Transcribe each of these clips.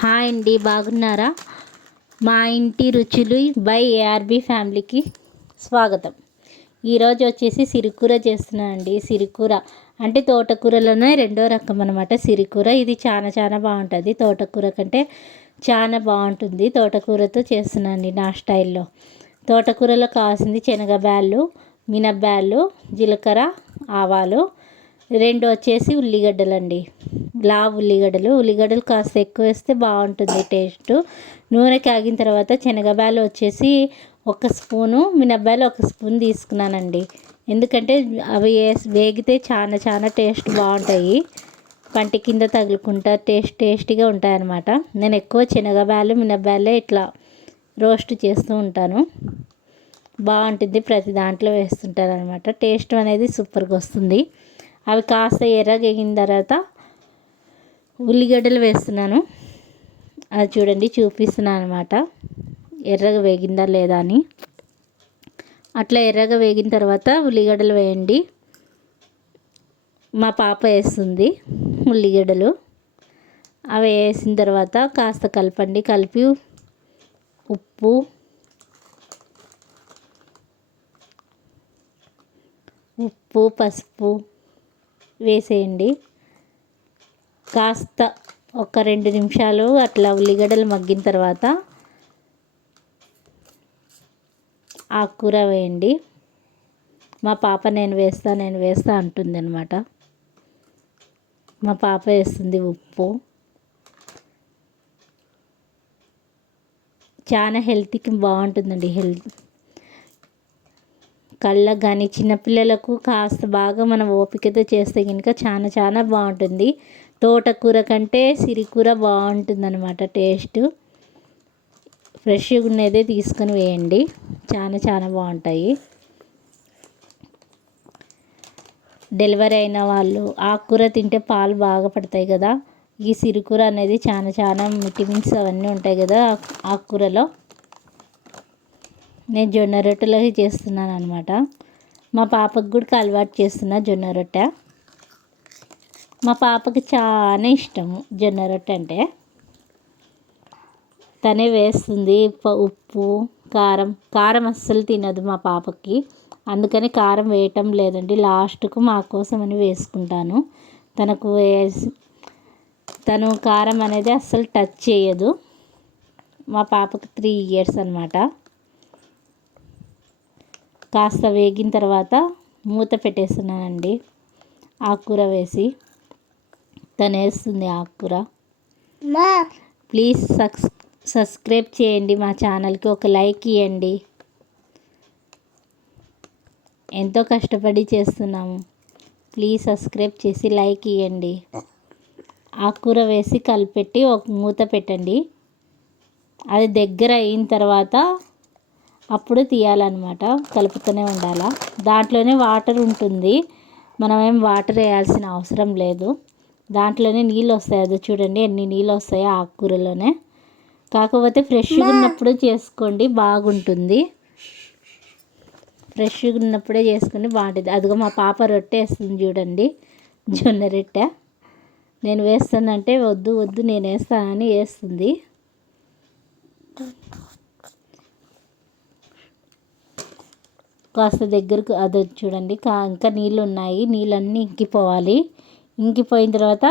Hi అండి బాగున్నారా? మా ఇంటి రుచులు బై ఏఆర్బి ఫ్యామిలీకి స్వాగతం. ఈరోజు వచ్చేసి సిరికూర చేస్తున్నానండి సిరికూర. అంటే తోటకూరలోనే రెండో రకం అనమాట సిరికూర. ఇది చాలా చాలా బాగుంటుంది. తోటకూర కంటే చాలా బాగుంటుంది. తోటకూరతో చేస్తున్నానండి నా స్టైల్లో. తోటకూరలో కావాల్సింది శనగబ్యాళ్ళు మినబ్యాళ్ళు జీలకర్ర ఆవాలు. రెండు వచ్చేసి ఉల్లిగడ్డలు అండి లావు ఉల్లిగడ్డలు. ఉల్లిగడ్డలు కాస్త ఎక్కువ వేస్తే బాగుంటుంది టేస్ట్. నూనె కాగిన తర్వాత శనగబాలు వచ్చేసి ఒక స్పూను మినబ్బాయిలు ఒక స్పూన్ తీసుకున్నానండి. ఎందుకంటే అవి వేగితే చాలా చాలా టేస్ట్ బాగుంటాయి. పంటి కింద తగులుకుంటా టేస్ట్ టేస్టీగా ఉంటాయన్నమాట. నేను ఎక్కువ శనగబాలు మినబ్బాయిలే ఇట్లా రోస్ట్ చేస్తూ ఉంటాను. బాగుంటుంది ప్రతి దాంట్లో వేస్తుంటాను అనమాట టేస్ట్ అనేది సూపర్గా వస్తుంది. అవి కాస్త ఎర్రగెగిన తర్వాత ఉల్లిగడ్డలు వేస్తున్నాను. అది చూడండి చూపిస్తున్నాను అనమాట ఎర్రగా వేగిందా లేదా అని. అట్లా ఎర్రగా వేగిన తర్వాత ఉల్లిగడ్డలు వేయండి. మా పాప వేస్తుంది ఉల్లిగడ్డలు. అవి వేసిన తర్వాత కాస్త కలపండి. కలిపి ఉప్పు ఉప్పు పసుపు వేసేయండి. కాస్త ఒక రెండు నిమిషాలు అట్లా ఉల్లిగడ్డలు మగ్గిన తర్వాత ఆకుకూర వేయండి. మా పాప నేను వేస్తా నేను వేస్తా అంటుంది అనమాట మా పాప వేస్తుంది ఉప్పు. చాలా హెల్త్కి బాగుంటుందండి హెల్త్. కళ్ళకు కానీ చిన్నపిల్లలకు కాస్త బాగా మనం ఓపికతో చేస్తే కనుక చాలా చాలా బాగుంటుంది. తోటకూర కంటే సిరికూర బాగుంటుంది అనమాట టేస్ట్. ఫ్రెష్గా ఉన్నదే తీసుకొని వేయండి. చాలా చాలా బాగుంటాయి. డెలివరీ అయిన వాళ్ళు ఆకుకూర తింటే పాలు బాగా పడతాయి కదా. ఈ సిరికూర అనేది చాలా చాలా విటమిన్స్ అవన్నీ ఉంటాయి కదా ఆకుకూరలో. నేను జొన్న రొట్టెలు చేస్తున్నాను అనమాట మా పాపకు కూడా అలవాటు చేస్తున్నా జొన్న రొట్టె. మా పాపకి చాలా ఇష్టము జొన్న రొట్టె అంటే. తనే వేస్తుంది ఉప్పు కారం. కారం అస్సలు తినదు మా పాపకి. అందుకని కారం వేయటం లేదండి. లాస్ట్కు మా కోసం అని వేసుకుంటాను. తనకు వేసి తను కారం అనేది అస్సలు టచ్ చేయదు. మా పాపకి త్రీ ఇయర్స్ అనమాట కాస్త వేగిన తర్వాత మూత పెట్టేస్తున్నానండి. ఆకుకూర వేసి. తను వేస్తుంది ఆకుకూర ప్లీజ్ సక్స్ సబ్స్క్రైబ్ చేయండి మా ఛానల్కి ఒక లైక్ ఇవ్వండి ఎంతో కష్టపడి చేస్తున్నాము. ప్లీజ్ సబ్స్క్రైబ్ చేసి లైక్ ఇవ్వండి ఆకుకూర వేసి కలిపెట్టి ఒక మూత పెట్టండి. అది దగ్గర అయిన తర్వాత అప్పుడు తీయాలన్నమాట. కలుపుతూనే ఉండాలా. దాంట్లోనే వాటర్ ఉంటుంది. మనం ఏం వాటర్ వేయాల్సిన అవసరం లేదు. దాంట్లోనే నీళ్ళు వస్తాయి అది చూడండి ఎన్ని నీళ్ళు వస్తాయో ఆకుకూరలోనే. కాకపోతే ఫ్రెష్గా ఉన్నప్పుడు చేసుకోండి బాగుంటుంది. ఫ్రెష్గా ఉన్నప్పుడే చేసుకుని బాగుంటుంది. అదిగో మా పాప రొట్టె వేస్తుంది చూడండి జొన్న రొట్టె. నేను వేస్తానంటే వద్దు వద్దు నేను వేస్తానని వేస్తుంది. కాస్త దగ్గరకు అది చూడండి కా ఇంకా నీళ్ళు ఉన్నాయి నీళ్ళన్నీ ఇంకిపోవాలి. ఇంకిపోయిన తర్వాత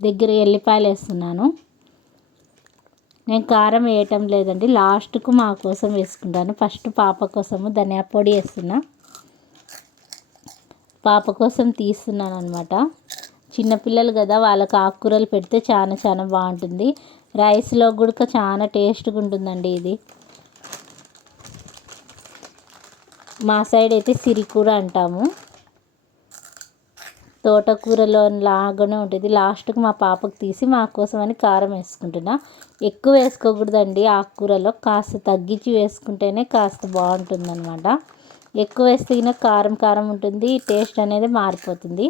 దగ్గర ఎల్లిపాయలు వేస్తున్నాను. నేను కారం వేయటం లేదండి. లాస్ట్కు మా కోసం వేసుకుంటాను. ఫస్ట్ పాప కోసము ధనియా పొడి వేస్తున్నా. పాప కోసం తీస్తున్నాను అనమాట చిన్నపిల్లలు కదా వాళ్ళకి ఆకుకూరలు పెడితే చాలా చాలా బాగుంటుంది. రైస్లో కూడా చాలా టేస్ట్గా ఉంటుందండి ఇది. మా సైడ్ అయితే సిరికూర అంటాము. తోటకూరలో లాగానే ఉంటుంది. లాస్ట్కి మా పాపకు తీసి మా కోసం అని కారం వేసుకుంటున్నా. ఎక్కువ వేసుకోకూడదండి ఆకుకూరలో. కాస్త తగ్గించి వేసుకుంటేనే కాస్త బాగుంటుంది అనమాట ఎక్కువ వేస్తే కారం కారం ఉంటుంది టేస్ట్ అనేది మారిపోతుంది.